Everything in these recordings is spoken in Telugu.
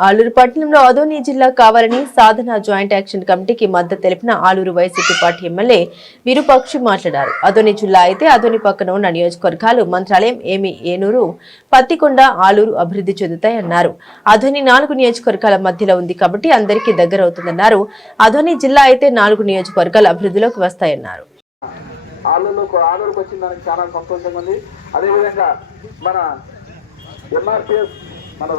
ఆలూరు పట్టణంలో అదోని జిల్లా కావాలని సాధన జాయింట్ యాక్షన్ కమిటీకి మద్దతు తెలిపిన Aluru YCP party MLA Virupakshi మాట్లాడారు. అదోని జిల్లా అయితే అదోని పక్కన ఉన్న నియోజకవర్గాలు మంత్రాలయం ఏమి ఏనూరు పత్తికొండ ఆలూరు అభివృద్ధి చెందుతాయన్నారు అదోని నాలుగు నియోజకవర్గాల మధ్యలో ఉంది కాబట్టి అందరికీ దగ్గర అవుతుందన్నారు. అదోని జిల్లా అయితే నాలుగు నియోజకవర్గాల అభివృద్ధిలోకి వస్తాయన్నారు. ఆలూరుకు ఆలూరుకు వచ్చిన దానికి చాలా సంతోషంగా ఉంది. అదేవిధంగా మన ఎంఆర్పిఎస్ మన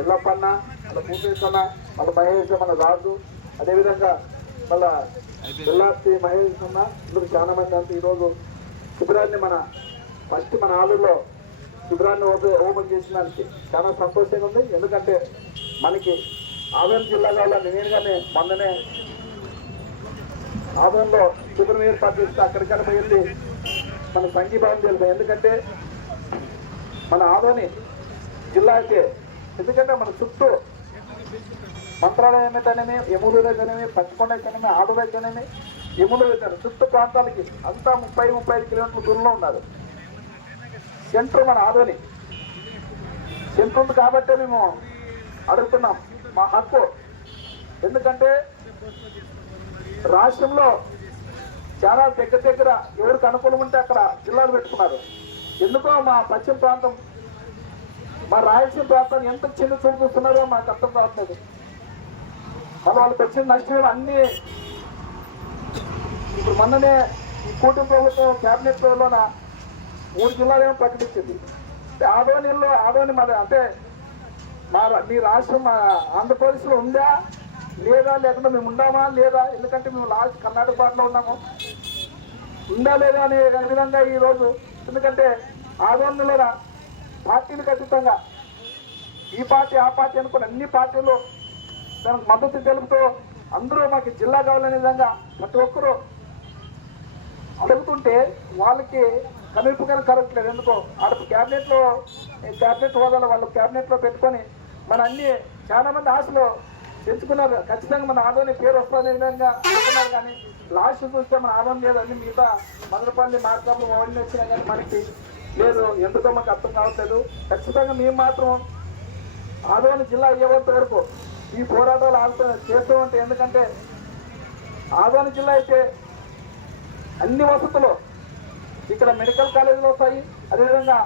ఎల్లప్పన్న మళ్ళీ పూపేశన్న మళ్ళీ మహేష్ మన రాజు. అదేవిధంగా మళ్ళా ఎల్లార్తి మహేష్ అన్న ఇందుకు చాలా మంది అంతా. ఈరోజు శిబిరాన్ని మన ఫస్ట్ మన ఆలూరులో శిబిరాన్ని ఓపె- ఓపెన్ చేసినానికి చాలా సంతోషంగా ఉంది. ఎందుకంటే మనకి ఆదరణ జిల్లాలో నేనుగానే మొన్ననే ఆదరణలో శిబిరం ఏర్పాటు చేస్తే అక్కడికక్కడ వెళ్ళి మన సంఘీభావం తెలుసు ఎందుకంటే మన ఆదోని జిల్లాకే ఎందుకంటే మన చుట్టూ మంత్రాలయం అయితేనేమి ఎములు అయితేనేమి పచ్చికొండ అయితేనేమి ఆడలు అయితేనేమి ఎములు చుట్టూ ప్రాంతాలకి అంతా ముప్పై ముప్పై ఐదు కిలోమీటర్ల దూరంలో ఉన్నారు. సెంటర్ మన ఆదోని. సెంటర్ ఉంది కాబట్టే మేము అడుగుతున్నాం మా హక్కు. ఎందుకంటే రాష్ట్రంలో చాలా దగ్గర దగ్గర ఎవరికి అనుకూలం ఉంటే అక్కడ జిల్లాలు పెట్టుకున్నారు. ఎందుకో మా పశ్చిమ ప్రాంతం మా రాయలసీమ ప్రాంతం ఎంత చిన్న చూపు చూస్తున్నారో మాకు అర్థం కావట్లేదు. మన వాళ్ళకి వచ్చిన నష్టం అన్ని ఇప్పుడు మొన్ననే ఈ కూటమి ప్రభుత్వం కేబినెట్ లోన మూడు జిల్లాలేమో ప్రకటించింది. అంటే ఆదోనిలో ఆదోని మరి అంటే మా మీ రాష్ట్రం మా ఆంధ్రప్రదేశ్లో ఉందా? లేదా? లేకుండా మేము ఉండామా లేదా? ఎందుకంటే మేము లాస్ట్ కర్ణాటక పాటలో ఉన్నాము. ఉందా లేదా అనే విధంగా ఈరోజు ఎందుకంటే ఆందోళనలో పార్టీలు ఖచ్చితంగా ఈ పార్టీ ఆ పార్టీ అనుకుని అన్ని పార్టీలు దానికి మద్దతు తెలుపుతూ అందరూ మాకు జిల్లా కావాలనే విధంగా ప్రతి ఒక్కరూ అడుగుతుంటే వాళ్ళకి కనువిప్పుకొని కలగట్లేదు. ఎందుకో అడుపు క్యాబినెట్లో క్యాబినెట్ హోదాలో వాళ్ళు క్యాబినెట్లో పెట్టుకొని మన అన్ని చాలామంది ఆశలు పెంచుకున్నారు ఖచ్చితంగా మన ఆదోని పేరు వస్తుంది విధంగా అనుకున్నారు కానీ లాస్ట్ చూస్తే మన ఆదం లేదు అన్ని మిగతా మదనపల్లి మార్కాపులు అవన్నీ వచ్చినా కానీ మనకి లేదు ఎందుకో మాకు అర్థం కావట్లేదు. ఖచ్చితంగా మేము మాత్రం ఆదోని జిల్లా అయ్యేంత వరకు ఈ పోరాటాలు ఆడుతూ చేస్తూ ఉంటే ఎందుకంటే ఆదోని జిల్లా అయితే అన్ని వసతులు ఇక్కడ మెడికల్ కాలేజీలు వస్తాయి. అదేవిధంగా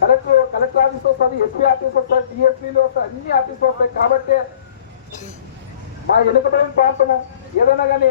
కలెక్టర్ కలెక్టర్ ఆఫీస్ వస్తుంది ఎస్పీ ఆఫీస్ వస్తుంది డిఎస్పీలు వస్తాయి అన్ని ఆఫీసులు వస్తాయి. కాబట్టి మా వెనుకబడిన ప్రాంతము ఏదైనా కానీ